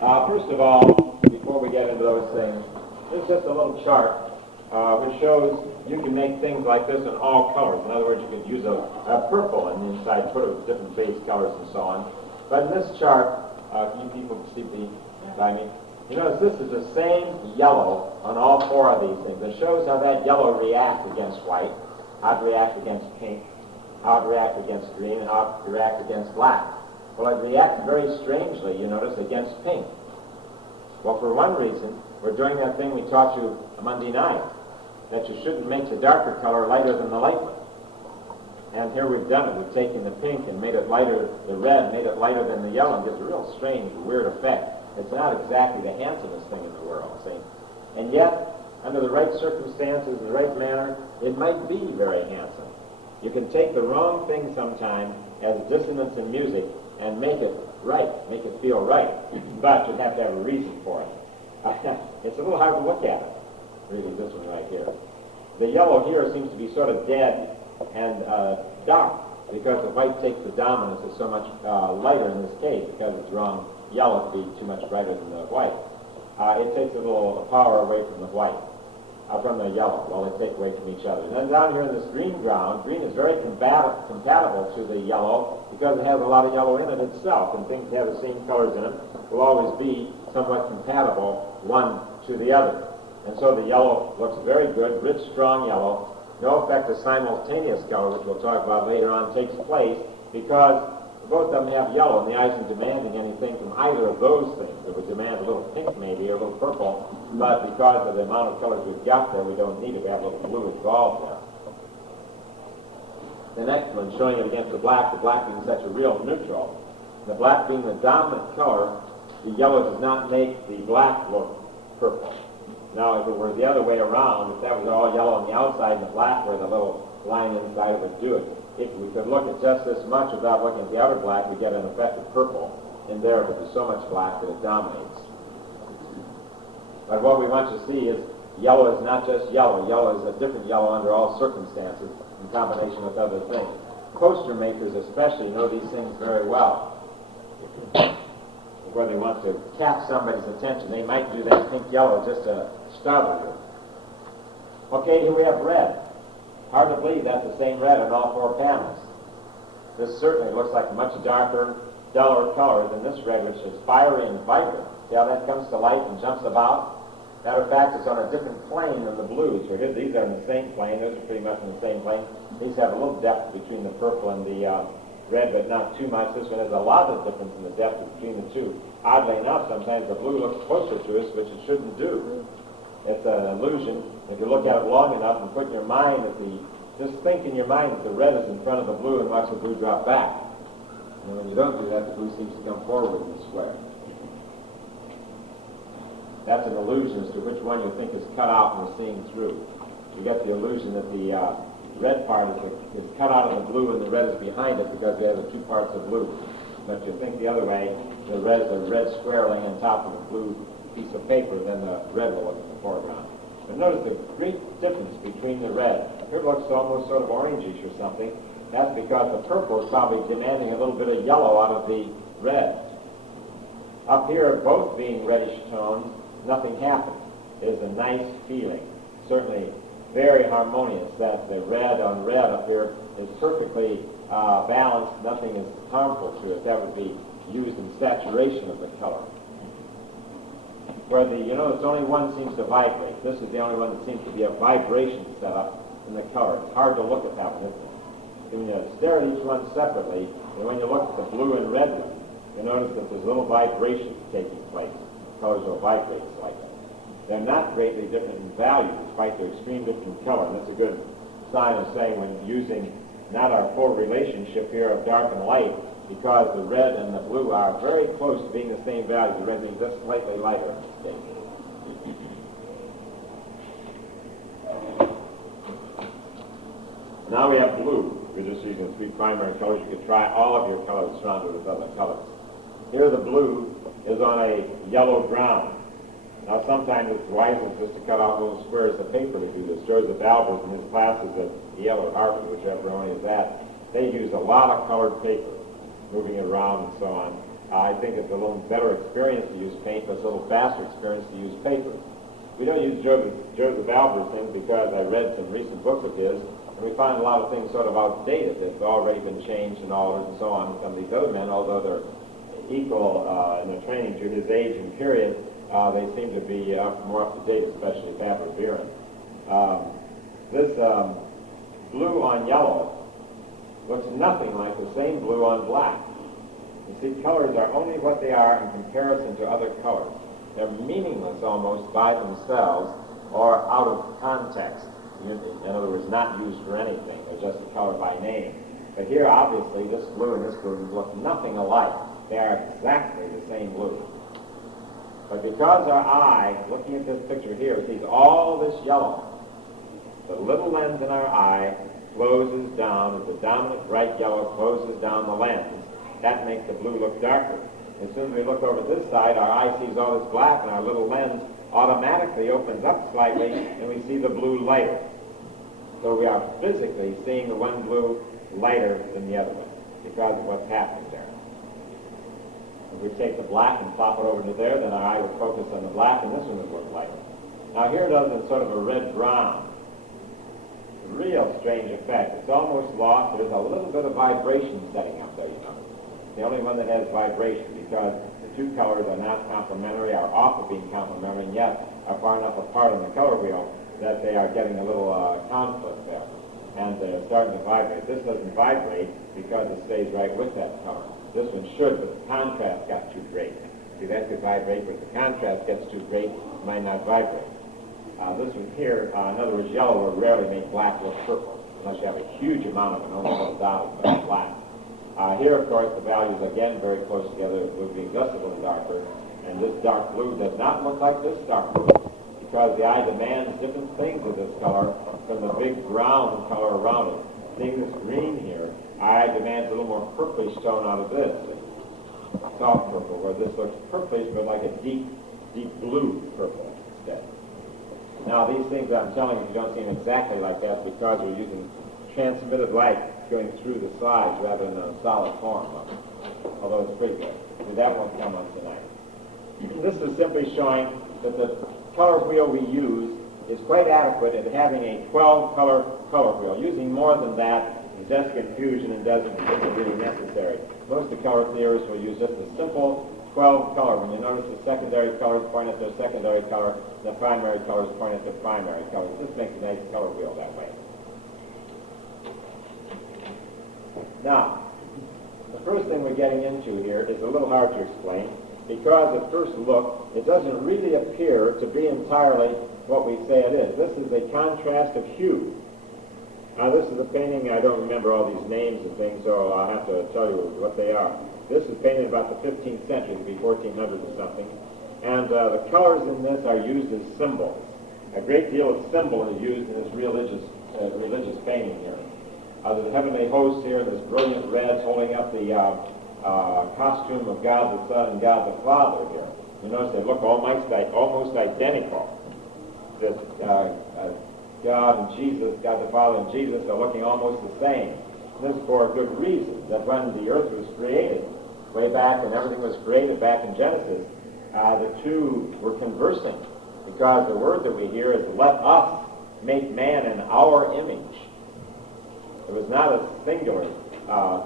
First of all, before we get into those things, this is just a little chart which shows you can make things like this in all colors. In other words, you could use a purple on the inside, put it with different base colors and so on. But in this chart, can you people see by me? You notice this is the same yellow on all four of these things. It shows how that yellow reacts against white, how it reacts against pink, how it reacts against green, and how it reacts against black. Well, it reacts very strangely, you notice, against pink. Well, for one reason, we're doing that thing we taught you Monday night, that you shouldn't make the darker color lighter than the light one. And here we've done it. We've taken the pink and made it lighter, the red, made it lighter than the yellow, and gives a real strange, weird effect. It's not exactly the handsomest thing in the world, see? And yet, under the right circumstances, the right manner, it might be very handsome. You can take the wrong thing sometime as dissonance in music and make it right, make it feel right. But you have to have a reason for it. It's a little hard to look at it, really, this one right here. The yellow here seems to be sort of dead and dark, because the white takes the dominance. It's so much lighter in this case because it's wrong yellow to be too much brighter than the white. It takes a little power away from the white, from the yellow, while they take away from each other. And then down here in this green ground, green is very compatible to the yellow because it has a lot of yellow in it itself, and things that have the same colors in them will always be somewhat compatible one to the other. And so the yellow looks very good, rich, strong yellow. No effect of simultaneous color, which we'll talk about later on, takes place because both of them have yellow, and the eye isn't demanding anything from either of those things. It would demand a little pink maybe, or a little purple, but because of the amount of colors we've got there, we don't need it. We have a little blue involved there. The next one, showing it against the black being such a real neutral. The black being the dominant color, the yellow does not make the black look purple. Now, if it were the other way around, if that was all yellow on the outside and the black were the little line inside, it would do it. If we could look at just this much without looking at the outer black, we get an effect of purple in there, but there's so much black that it dominates. But what we want to see is yellow is not just yellow. Yellow is a different yellow under all circumstances in combination with other things. Poster makers especially know these things very well. Where they want to catch somebody's attention, they might do that pink yellow just to startle you. Okay, here we have red. Hard to believe that's the same red on all four panels. This certainly looks like a much darker, duller color than this red, which is fiery and vibrant. See how that comes to light and jumps about? Matter of fact, it's on a different plane than the blues. These are in the same plane. Those are pretty much in the same plane. These have a little depth between the purple and the red, but not too much. This one has a lot of difference in the depth between the two. Oddly enough, sometimes the blue looks closer to us, which it shouldn't do. It's an illusion. If you look at it long enough and put in your mind that just think in your mind that the red is in front of the blue and watch the blue drop back. And when you don't do that, the blue seems to come forward in the square. That's an illusion as to which one you think is cut out and we're seeing through. You get the illusion that the red part is cut out of the blue and the red is behind it because we have the two parts of blue. But you think the other way, the red is a red square laying on top of a blue piece of paper, then the red will look in the foreground. But notice the great difference between the red. Here it looks almost sort of orangish or something. That's because the purple is probably demanding a little bit of yellow out of the red. Up here, both being reddish tones, nothing happened. It is a nice feeling. Certainly very harmonious that the red on red up here is perfectly balanced. Nothing is harmful to it. That would be used in saturation of the color. Where you notice only one seems to vibrate. This is the only one that seems to be a vibration set up in the color. It's hard to look at that one, isn't it? When you stare at each one separately, and when you look at the blue and red one, you notice that there's a little vibration taking place. Colors will vibrate slightly. They're not greatly different in value, despite their extreme difference in color. And that's a good sign of saying when using not our full relationship here of dark and light, because the red and the blue are very close to being the same value, the red being just slightly lighter in this case. Now we have blue. We're just using three primary colors. You could try all of your colors surrounded with other colors. Here the blue is on a yellow ground. Now sometimes it's wiser just to cut out little squares of paper to do this. Joseph Albers in his classes at Yale or Harvard, whichever one is that, they use a lot of colored paper, moving it around and so on. I think it's a little better experience to use paint, but it's a little faster experience to use paper. We don't use Joseph Albert's things because I read some recent books of his, and we find a lot of things sort of outdated that have already been changed and altered and so on. Some of these other men, although they're equal in their training to his age and period, they seem to be more up to date, especially Faber Buren. This blue on yellow looks nothing like the same blue on black. You see, colors are only what they are in comparison to other colors. They're meaningless almost by themselves or out of context. In other words, not used for anything. They're just a color by name. But here, obviously, this blue and this blue look nothing alike. They are exactly the same blue. But because our eye, looking at this picture here, sees all this yellow, the little lens in our eye closes down as the dominant bright yellow closes down the lens. That makes the blue look darker. As soon as we look over this side, our eye sees all this black, and our little lens automatically opens up slightly, and we see the blue lighter. So we are physically seeing the one blue lighter than the other one because of what's happening there. If we take the black and flop it over to there, then our eye would focus on the black, and this one would look lighter. Now here it does in sort of a red-brown. Real strange effect. It's almost lost. There's a little bit of vibration setting up there, you know. The only one that has vibration, because the two colors are not complementary, are off of being complementary, and yet are far enough apart on the color wheel that they are getting a little conflict there. And they're starting to vibrate. This doesn't vibrate because it stays right with that color. This one should, but the contrast got too great. See, that could vibrate, but if the contrast gets too great, it might not vibrate. This one here, in other words, yellow will rarely make black look purple, unless you have a huge amount of it, only little dots like black. Here, of course, the values, again, very close together, blue being just a little darker, and this dark blue does not look like this dark blue, because the eye demands different things of this color from the big brown color around it. Seeing this green here, eye demands a little more purplish tone out of this, soft purple, where this looks purplish, but like a deep, deep blue purple instead. Now, these things I'm telling you don't seem exactly like that because we're using transmitted light going through the sides rather than a solid form of it, although it's pretty good. So that won't come on tonight. This is simply showing that the color wheel we use is quite adequate at having a 12-color color wheel. Using more than that is just confusion and isn't really necessary. Most of the color theorists will use just a simple 12-color. When you notice the secondary colors point at their secondary color, the primary colors point at their primary colors. This makes a nice color wheel that way. Now, the first thing we're getting into here is a little hard to explain because at first look, it doesn't really appear to be entirely what we say it is. This is a contrast of hue. Now, this is a painting, I don't remember all these names and things, so I'll have to tell you what they are. This is painted about the 15th century, it would be 1400 or something, and the colors in this are used as symbols. A great deal of symbol is used in this religious painting here. The heavenly host here in this brilliant red holding up the costume of God the Son and God the Father here. You notice they look almost identical. That God and Jesus, God the Father and Jesus are looking almost the same. And this is for a good reason, that when the earth was created, way back when everything was created back in Genesis, the two were conversing, because the word that we hear is, let us make man in our image. It was not a singular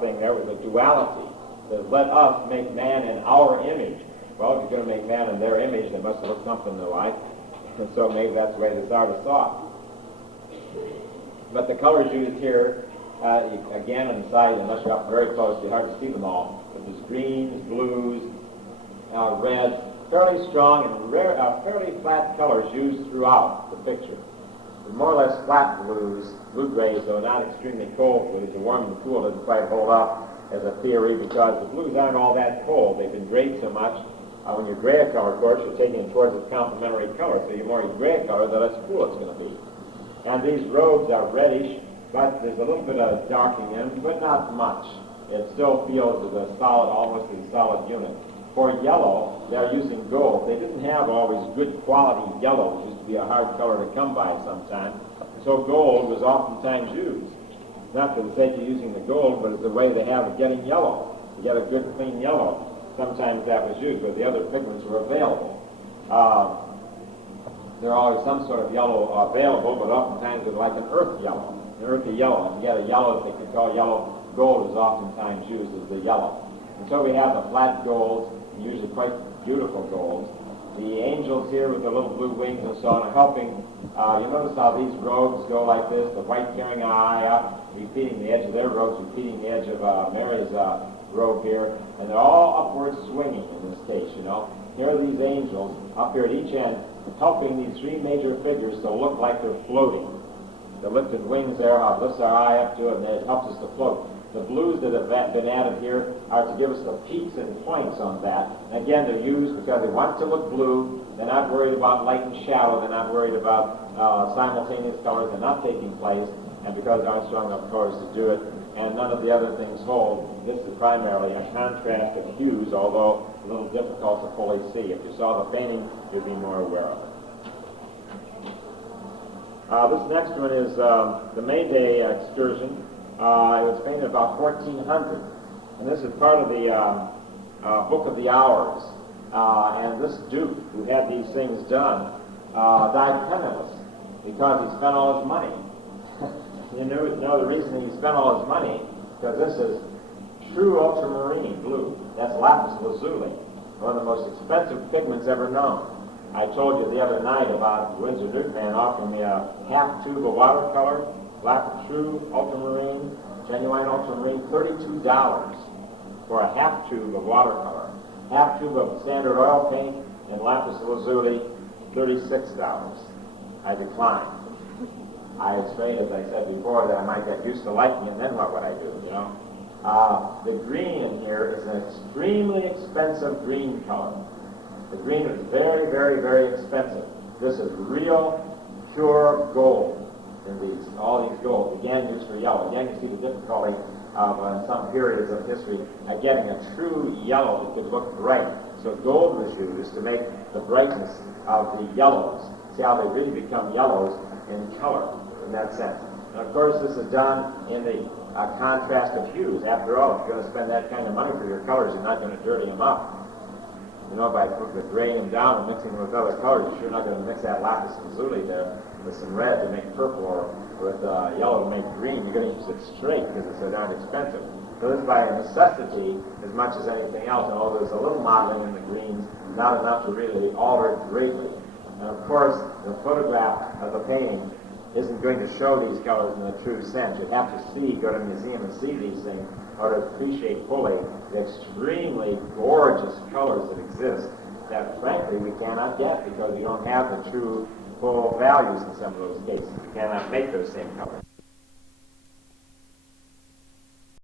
thing there, it was a duality. It says, let us make man in our image. Well, if you're going to make man in their image, they must look something alike. And so maybe that's the way this artist saw it. But the colors used here, again on the side, unless you're up very close, it's hard to see them all. But there's greens, blues, reds, fairly strong and fairly flat colors used throughout the picture. More or less flat blues, blue-grays, though not extremely cold blues. The warm and cool doesn't quite hold up as a theory because the blues aren't all that cold. They've been grayed so much. When you gray a color, of course, you're taking it towards its complementary color. So the more you gray a color, the less cool it's going to be. And these robes are reddish, but there's a little bit of darkening in them, but not much. It still feels as a solid, almost a solid unit. For yellow, they're using gold. They didn't have always good quality yellow. It used to be a hard color to come by sometimes. So gold was oftentimes used. Not for the sake of using the gold, but as a way they have of getting yellow. To get a good, clean yellow. sometimes that was used, but the other pigments were available. There always some sort of yellow available, but oftentimes it's like an earth yellow. An earthy yellow. And you get a yellow that they could call yellow gold is oftentimes used as the yellow. And so we have the flat golds, usually quite beautiful golds. The angels here with the little blue wings and so on are helping. You notice how these robes go like this, the white carrying an eye up, repeating the edge of their robes, repeating the edge of Mary's robe here, and they're all upward swinging in this case, you know. Here are these angels up here at each end, helping these three major figures to look like they're floating. The lifted wings there lifts our eye up to it, and it helps us to float. The blues that have been added here are to give us the peaks and points on that. And again, they're used because they want to look blue. They're not worried about light and shadow. They're not worried about simultaneous colors. They're not taking place. And because there aren't strong enough colors to do it, and none of the other things hold, this is primarily a contrast of hues, although a little difficult to fully see. If you saw the painting, you'd be more aware of it. This next one is the May Day excursion. It was painted about 1400, and this is part of the Book of the Hours. And this duke who had these things done died penniless because he spent all his money. You know the reason he spent all his money, because this is true ultramarine blue. That's lapis lazuli, one of the most expensive pigments ever known. I told you the other night about Windsor Duke man offering me a half tube of watercolor, true ultramarine, genuine ultramarine, $32 for a half tube of watercolor. Half tube of standard oil paint and lapis lazuli, $36. I declined. I was afraid, as I said before, that I might get used to liking it, and then what would I do, you know? The green in here is an extremely expensive green color. The green is very, very, very expensive. This is real, pure gold in these, all these golds. Again, used for yellow. Again, you see the difficulty of, in some periods of history, getting a true yellow that could look bright. So gold was used to make the brightness of the yellows. See how they really become yellows in color, in that sense. And of course, this is done in the contrast of hues. After all, if you're going to spend that kind of money for your colors, you're not going to dirty them up. You know, by graying them down and mixing them with other colors, you're sure not going to mix that lapis lazuli there with some red to make purple or with yellow to make green. You're going to use it straight because it's so darn expensive. So this is by necessity as much as anything else. And although there's a little modeling in the greens, not enough to really alter it greatly. And of course, the photograph of the painting isn't going to show these colors in the true sense. You'd have to go to a museum and see these things or to appreciate fully the extremely gorgeous colors that exist that, frankly, we cannot get because we don't have the true full values in some of those cases. We cannot make those same colors.